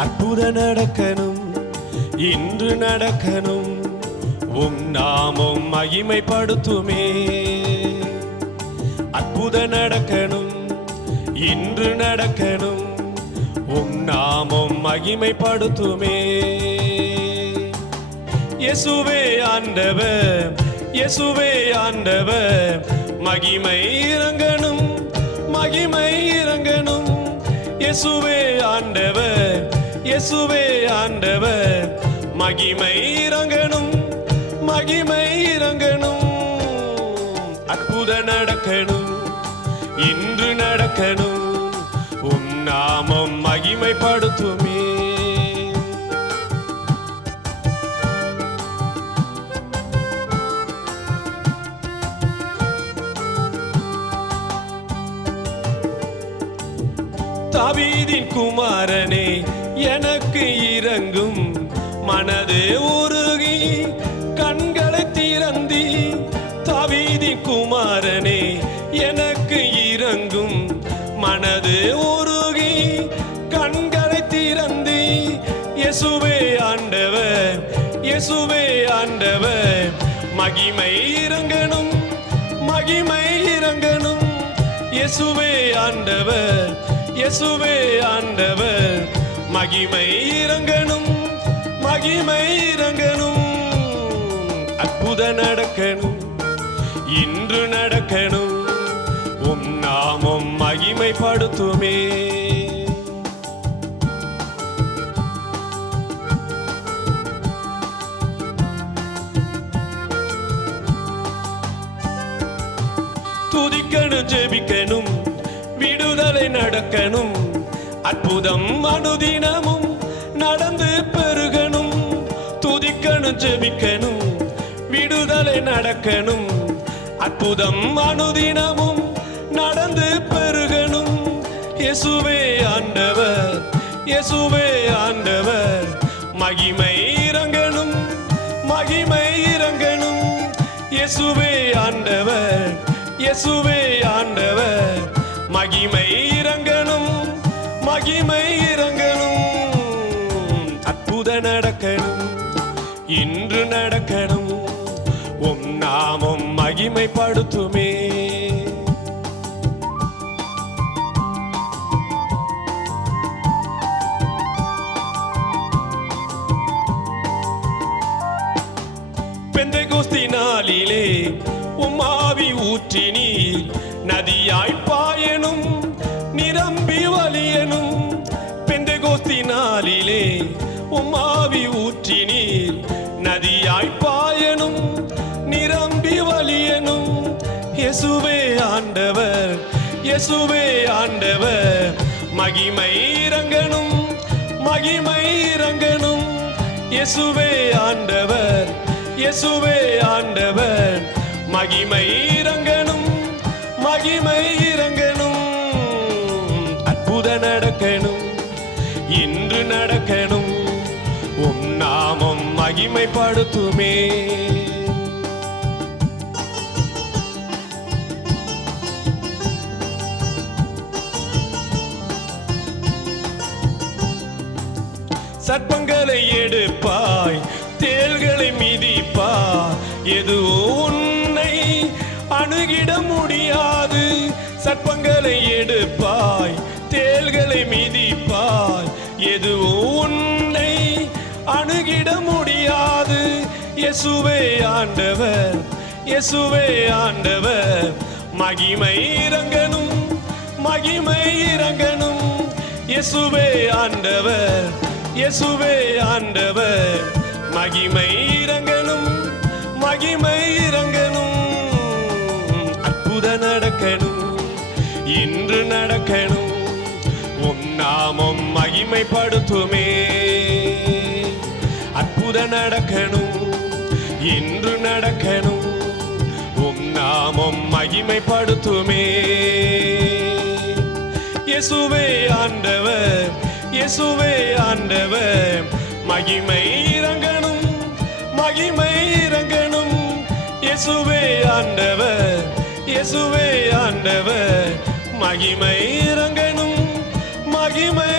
அற்புதம் நடக்கணும், இன்று நடக்கணும், உம் நாமம் மகிமைப்படுத்துமே. அற்புதம் நடக்கணும், இன்று நடக்கணும், உம் நாமம் மகிமைப்படுத்துமே. இயேசுவே ஆண்டவர், இயேசுவே ஆண்டவர், மகிமை இறங்கணும், மகிமை இறங்கணும். இயேசுவே ஆண்டவர், இயேசுவே ஆண்டவர், மகிமை இறங்கணும், மகிமை இறங்கணும். அற்புதம் நடக்கணும், இன்று நடக்கணும், உம் நாமம் மகிமைப்படுத்துமே. தாவீதின் குமாரனே எனக்கு இறங்கும், மனது உருகி கண்களை திறந்தி. தாவீதின் குமாரனே எனக்கு இறங்கும், மனது உருகி கண்களை திறந்தி. இயேசுவே ஆண்டவர், இயேசுவே ஆண்டவர், மகிமை இறங்கணும், மகிமை இறங்கணும். இயேசுவே ஆண்டவர், இயேசுவே ஆண்டவர், மகிமை இறங்கணும், மகிமை இறங்கணும். அற்புதம் நடக்கணும், இன்று நடக்கணும், உம் நாமம் மகிமைப்படுத்துமே. துதிக்கணும், ஜெபிக்கணும், விடுதலை நடக்கணும், அற்புதம் அனுதினமும் நடந்து பெருகணும். துதிக்கணும், ஜெபிக்கணும், விடுதலை நடக்கணும், அற்புதம் அனுதினமும் நடந்து பெருகணும். இயேசுவே ஆண்டவர், இயேசுவே ஆண்டவர், மகிமை இறங்கணும், மகிமை இறங்கணும். இயேசுவே ஆண்டவர், இயேசுவே ஆண்டவர், மகிமை இறங்கணும், மகிமை இறங்கணும். அற்புதம் நடக்கணும், இன்று நடக்கணும், உம் நாமம் மகிமைப்படுத்துமே. பெந்தெகோஸ்து நாளிலே உம் ஆவி ஊற்றினீர், நதியாய் பாயனும், நிரம்பி வலியனும். பெந்தெகோஸ்து நாளிலே உம் ஆவி ஊற்றினீர், நதியாய் பாயனும், நிரம்பி வலியனும். இயேசுவே ஆண்டவர், இயேசுவே ஆண்டவர், மகிமை இறங்கணும், மகிமை இறங்கணும். இயேசுவே ஆண்டவர், இயேசுவே ஆண்டவர், மகிமை இறங்கணும், மகிமை இறங்கணும். அற்புதம் நடக்கணும், இன்று நடக்கணும், உம் நாமம் மகிமைப்படுத்துமே. சர்ப்பங்களை எடுப்பாய், தேள்களை மிதிப்பாய், எதுவும் உன்னை அணுகிட முடியாது. சர்ப்பங்களை எடுப்பாய், தேள்களை மிதிப்பாய், எதுவும் உன்னை அணுகிட முடியாது. இயேசுவே ஆண்டவர், இயேசுவே ஆண்டவர், மகிமை இறங்கணும், மகிமை இறங்கணும். இயேசுவே ஆண்டவர், இயேசுவே ஆண்டவர், மகிமை இறங்கணும், மகிமை இறங்கணும். அற்புதம் நடக்கணும், இன்று நடக்கணும், உம் நாமம் மகிமைப்படுத்துமே. அற்புதம் நடக்கணும், இன்று நடக்கணும், உம் நாமம் மகிமைப்படுத்துமே. இயேசுவே ஆண்டவர், இயேசுவே ஆண்டவர், மகிமை இறங்கணும், மகிமை இறங்கணும். இயேசுவே ஆண்டவர், இயேசுவே ஆண்டவர், மகிமை இறங்கணும், மகிமை